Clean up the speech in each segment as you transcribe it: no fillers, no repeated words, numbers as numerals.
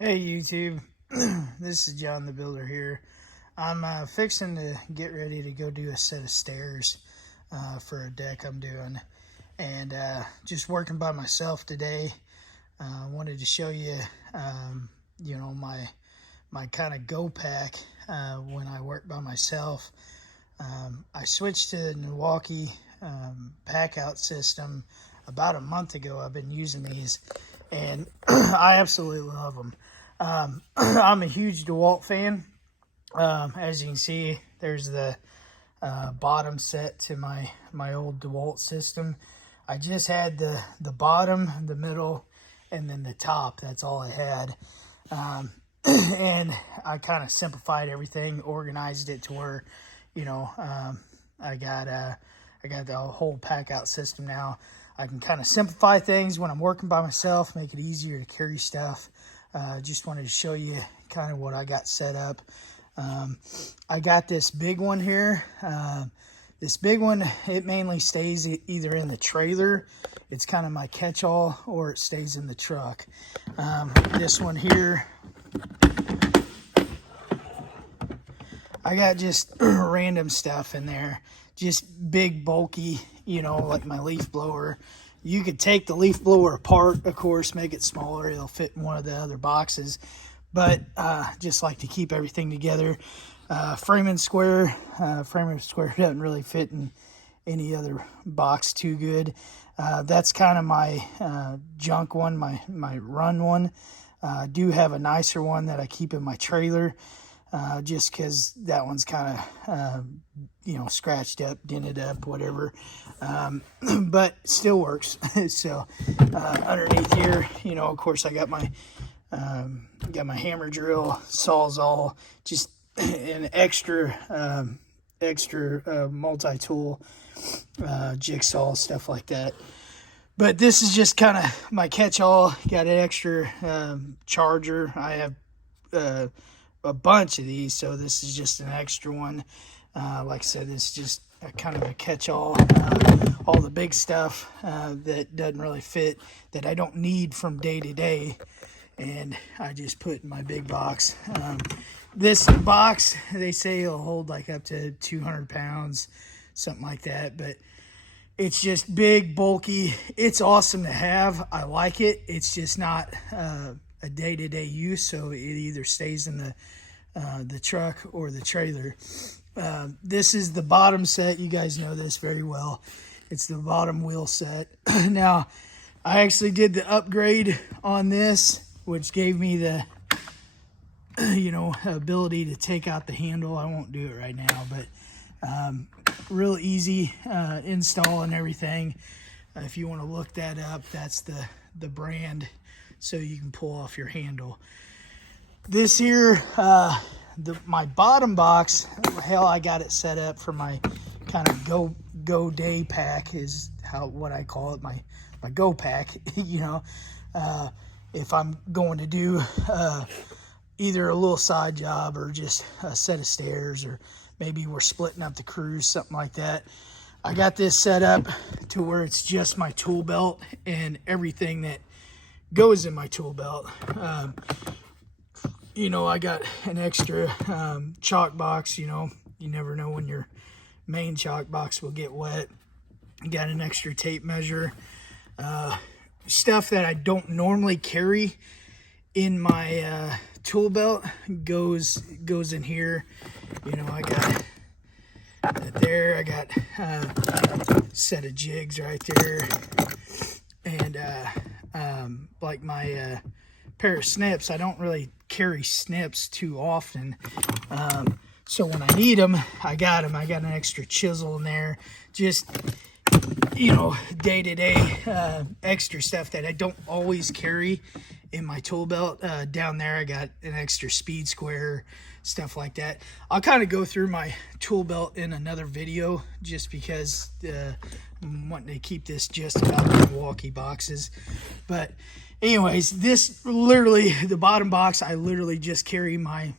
Hey YouTube, this is John the Builder here. I'm fixing to get ready to go do a set of stairs for a deck I'm doing, and just working by myself today. Wanted to show you, my kind of go pack when I work by myself. I switched to the Milwaukee Packout system about a month ago. I've been using these, and I absolutely love them. I'm a huge DeWalt fan. As you can see, there's the bottom set to my old DeWalt system. I just had the bottom, the middle, and then the top. That's all I had. And I kind of simplified everything, organized it to where, I got the whole Packout system now. I can kind of simplify things when I'm working by myself, make it easier to carry stuff. Just wanted to show you kind of what I got set up. I got this big one here. This big one, it mainly stays either in the trailer. It's kind of my catch-all, or it stays in the truck. This one here, I got just random stuff in there. Just big, bulky, like my leaf blower. You could take the leaf blower apart, of course, make it smaller. It'll fit in one of the other boxes. But just like to keep everything together. Frame and square. Frame and square doesn't really fit in any other box too good. That's kind of my junk one, my run one. I do have a nicer one that I keep in my trailer. Just because that one's kind of, scratched up, dented up, whatever. But still works. So underneath here, of course, I got my hammer drill, Sawzall, just an extra multi-tool, jigsaw, stuff like that. But this is just kind of my catch-all. Got an extra charger. I have a bunch of these, so this is just an extra one. Like I said, this is just a kind of a catch-all. All the big stuff that doesn't really fit, that I don't need from day to day, and I just put in my big box. This box, they say it'll hold like up to 200 pounds, something like that, but it's just big, bulky. It's awesome to have. I like it. It's just not a day-to-day use, so it either stays in the truck or the trailer. This is the bottom set. You guys know this very well. It's the bottom wheel set. Now, I actually did the upgrade on this, which gave me the ability to take out the handle. I won't do it right now, but real easy install and everything. If you want to look that up, that's the brand, so you can pull off your handle. This here, my bottom box, hell, I got it set up for my kind of go day pack, is what I call it, my go pack. If I'm going to do either a little side job or just a set of stairs, or maybe we're splitting up the crews, something like that. I got this set up to where it's just my tool belt and everything that goes in my tool belt. I got an extra chalk box. You never know when your main chalk box will get wet. Got an extra tape measure. Stuff that I don't normally carry in my tool belt goes in here. I got that there. I got a set of jigs right there, and like my pair of snips. I don't really carry snips too often, so when I need them, I got them. I got an extra chisel in there, just day-to-day extra stuff that I don't always carry in my tool belt. Down there I got an extra speed square, stuff like that. I'll kind of go through my tool belt in another video, just because I'm wanting to keep this just about the Milwaukee boxes. But anyways, this literally, the bottom box, I literally just carry my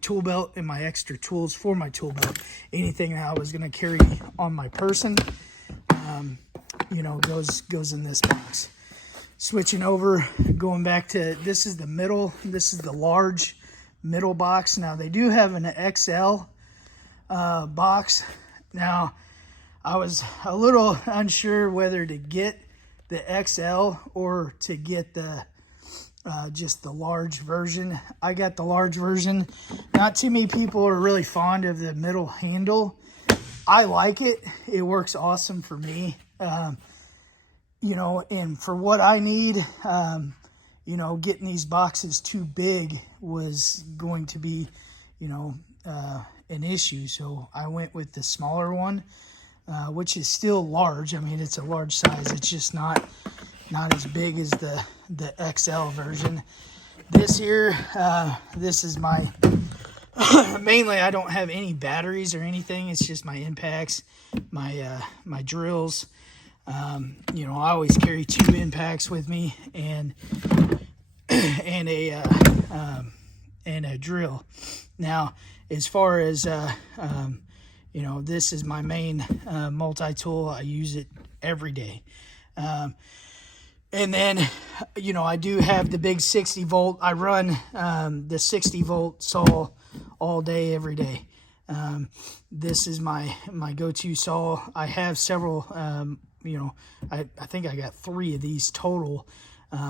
tool belt and my extra tools for my tool belt. Anything that I was going to carry on my person, goes in this box. switching over, going back to, this is the middle, this is the large middle box. Now they do have an XL box. Now I was a little unsure whether to get the XL or to get the just the large version. I got the large version. Not too many people are really fond of the middle handle. I like it. It works awesome for me. You know, and for what I need, you know, getting these boxes too big was going to be, you know, an issue. So I went with the smaller one, which is still large. I mean, it's a large size. It's just not as big as the XL version. This here, this is my, mainly I don't have any batteries or anything. It's just my impacts, my drills. You know, I always carry 2 impacts with me and a drill. Now, as far as, you know, this is my main multi-tool. I use it every day. And then, you know, I do have the big 60 volt. I run the 60 volt saw all day, every day. This is my go-to saw. I have several, you know, I think I got 3 of these total.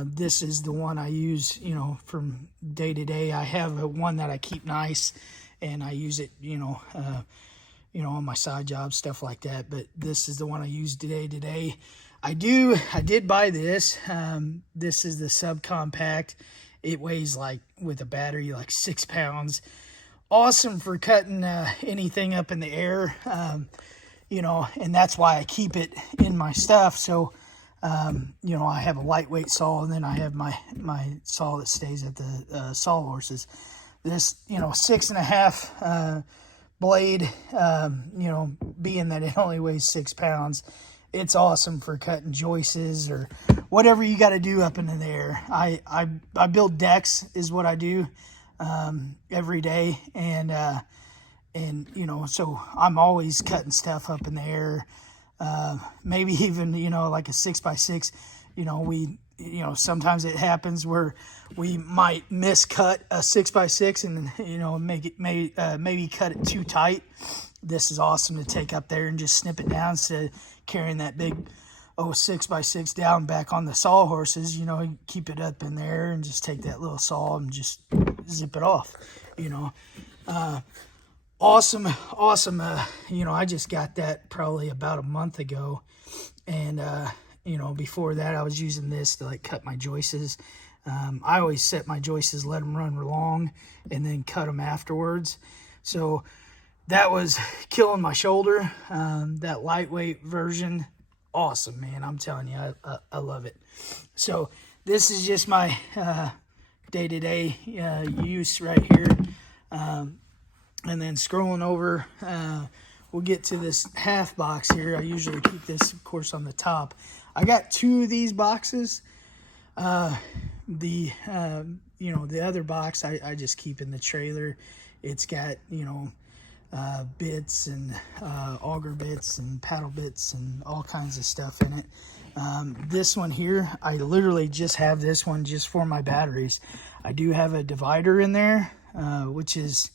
This is the one I use, you know, from day to day. I have one that I keep nice, and I use it, you know, on my side jobs, stuff like that. But this is the one I use day to day. I did buy this. This is the subcompact. It weighs, like, with a battery, like 6 pounds. Awesome for cutting anything up in the air. You know, and that's why I keep it in my stuff. So, you know, I have a lightweight saw, and then I have my saw that stays at the saw horses. This, you know, 6.5 blade, you know, being that it only weighs 6 pounds, it's awesome for cutting joists or whatever you got to do up in the air. I build decks is what I do every day, and you know, so I'm always cutting stuff up in the air. Maybe even, you know, like a 6x6, you know, sometimes it happens where we might miscut a 6x6 and, you know, maybe cut it too tight. This is awesome to take up there and just snip it down instead of carrying that big 6x6 down back on the saw horses. You know, keep it up in there and just take that little saw and just zip it off, you know. Awesome. You know, I just got that probably about a month ago. And, you know, before that I was using this to, like, cut my joists. I always set my joists, let them run long, and then cut them afterwards. So that was killing my shoulder. That lightweight version, awesome, man. I'm telling you, I love it. So this is just my day-to-day use right here. And then scrolling over, we'll get to this half box here. I usually keep this, of course, on the top. I got 2 of these boxes. You know, the other box I just keep in the trailer. It's got, you know, bits and auger bits and paddle bits and all kinds of stuff in it. This one here, I literally just have this one just for my batteries. I do have a divider in there, which is,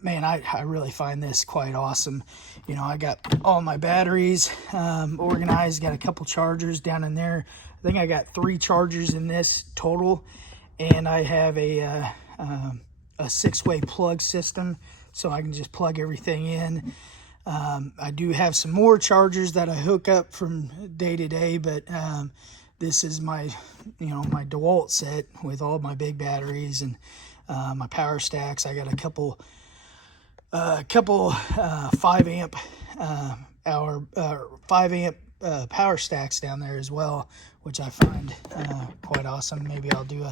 man, I really find this quite awesome. You know, I got all my batteries organized, got a couple chargers down in there. I think I got 3 chargers in this total, and I have a 6-way plug system, so I can just plug everything in. I do have some more chargers that I hook up from day to day, but this is my, you know, my DeWalt set with all my big batteries and my power stacks. I got a couple 5 amp power stacks down there as well, which I find quite awesome. Maybe I'll do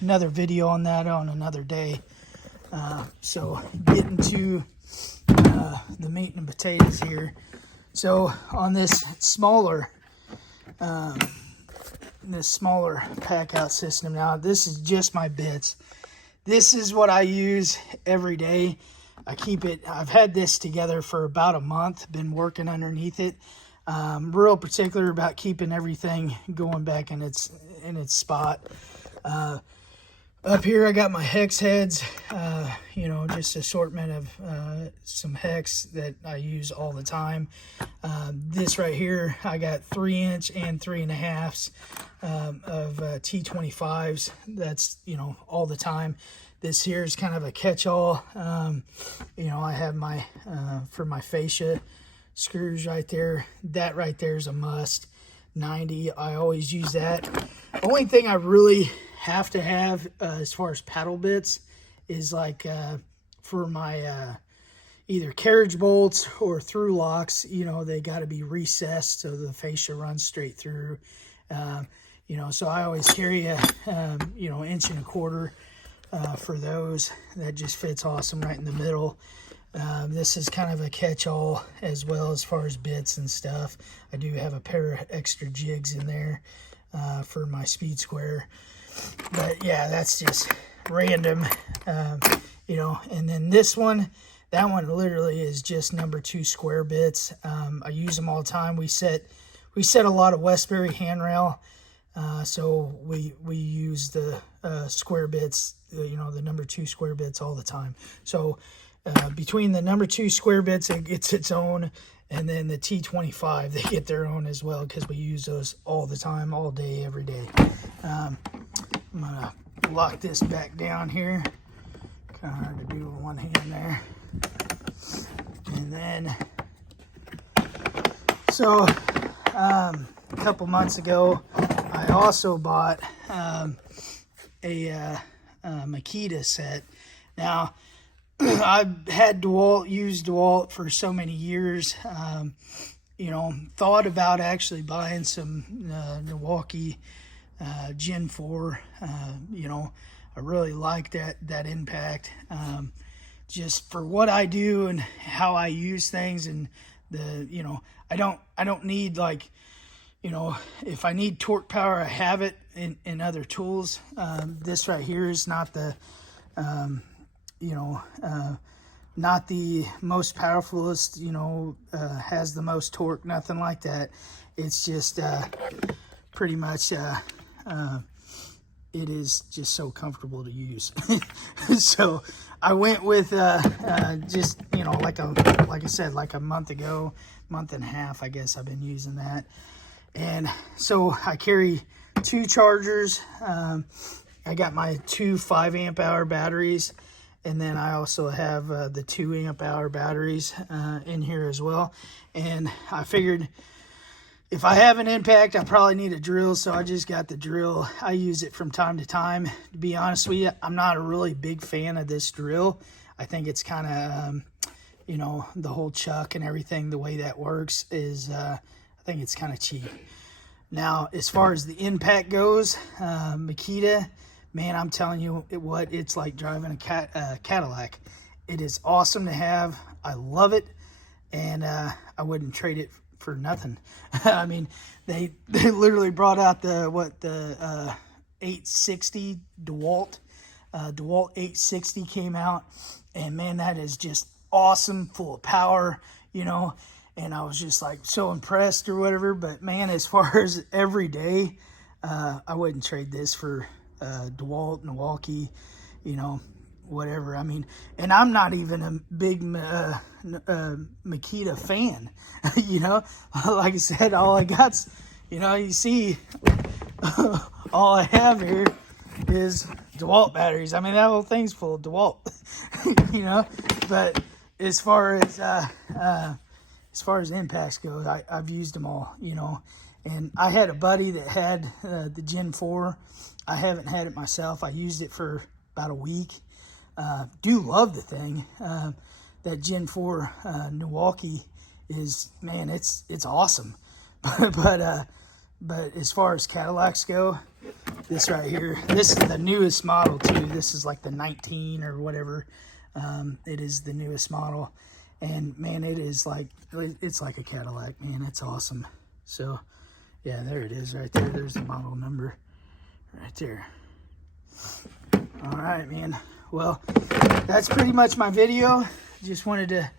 another video on that on another day. So getting to the meat and potatoes here. So on this smaller Packout system, now this is just my bits. This is what I use every day. I keep it, I've had this together for about a month, been working underneath it. Real particular about keeping everything going back in its spot. Up here I got my hex heads, you know, just assortment of some hex that I use all the time. This right here, I got 3" and 3.5" of T25s. That's, you know, all the time. This here is kind of a catch-all. You know, I have my, for my fascia screws right there. That right there is a must. 90, I always use that. Only thing I really have to have as far as paddle bits is like for my either carriage bolts or through locks, you know, they got to be recessed so the fascia runs straight through. You know, so I always carry a you know, 1.25" for those. That just fits awesome right in the middle. This is kind of a catch-all as well as far as bits and stuff. I do have a pair of extra jigs in there for my speed square. But yeah, that's just random, you know. And then this one, that one literally is just number 2 square bits. I use them all the time. We set a lot of Westbury handrail, so we use the square bits, you know, the number 2 square bits all the time. So between the number 2 square bits, it gets its own, and then the T25, they get their own as well, because we use those all the time, all day, every day. I'm gonna lock this back down here. Kind of hard to do with one hand there. And then, so a couple months ago, I also bought a Makita set. Now, I've had used DeWalt for so many years. You know, thought about actually buying some Milwaukee Gen 4. You know, I really like that impact. Just for what I do and how I use things, and you know, I don't need, like, you know, if I need torque power, I have it in other tools. This right here is not the you know, not the most powerfulest, you know, has the most torque, nothing like that. It's just pretty much it is just so comfortable to use. So I went with just, you know, like I said, like a month ago, month and a half, I guess I've been using that. And so I carry 2 chargers. I got my 2 5-amp-hour batteries, and then I also have the 2-amp-hour batteries in here as well. And I figured if I have an impact, I probably need a drill, so I just got the drill. I use it from time to time. To be honest with you, I'm not a really big fan of this drill. I think it's kind of, you know, the whole chuck and everything, the way that works is, I think it's kind of cheap. Now, as far as the impact goes, Makita, man, I'm telling you what, it's like driving a Cadillac. It is awesome to have. I love it, and I wouldn't trade it for nothing. I mean, they literally brought out the 860 DeWalt. DeWalt 860 came out, and man, that is just awesome, full of power, you know. And I was just like so impressed or whatever. But man, as far as every day, I wouldn't trade this for DeWalt, Milwaukee, you know, whatever. I mean, and I'm not even a big Makita fan. You know, like I said, all I got's, you know, you see, all I have here is DeWalt batteries. I mean, that whole thing's full of DeWalt. You know, but as far as impacts go, I've used them all, you know. And I had a buddy that had the Gen 4. I haven't had it myself. I used it for about a week. Do love the thing. That Gen 4 Milwaukee is, man, it's awesome. But as far as Cadillacs go, this right here, this is the newest model too. This is like the 19 or whatever. It is the newest model. And man, it's like a Cadillac, man. It's awesome. So yeah, there it is right there. There's the model number right there. All right, man. Well, that's pretty much my video. Just wanted to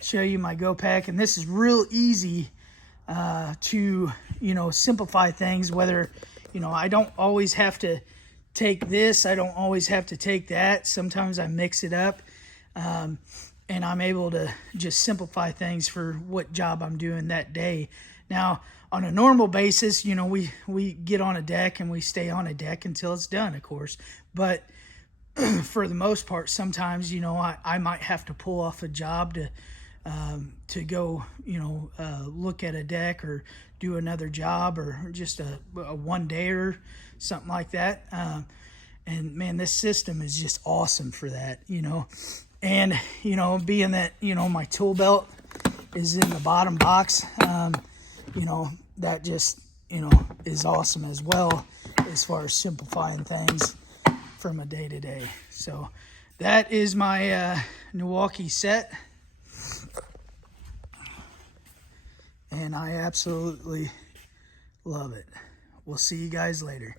show you my Go Pack, and this is real easy to, you know, simplify things, whether, you know, I don't always have to take this, I don't always have to take that. Sometimes I mix it up, and I'm able to just simplify things for what job I'm doing that day. Now, on a normal basis, you know, we get on a deck and we stay on a deck until it's done, of course. But for the most part, sometimes, you know, I might have to pull off a job to go, you know, look at a deck or do another job, or just a one day or something like that. And man, this system is just awesome for that, you know. And, you know, being that, you know, my tool belt is in the bottom box, you know, that just, you know, is awesome as well as far as simplifying things from a day to day. So that is my Milwaukee set, and I absolutely love it. We'll see you guys later.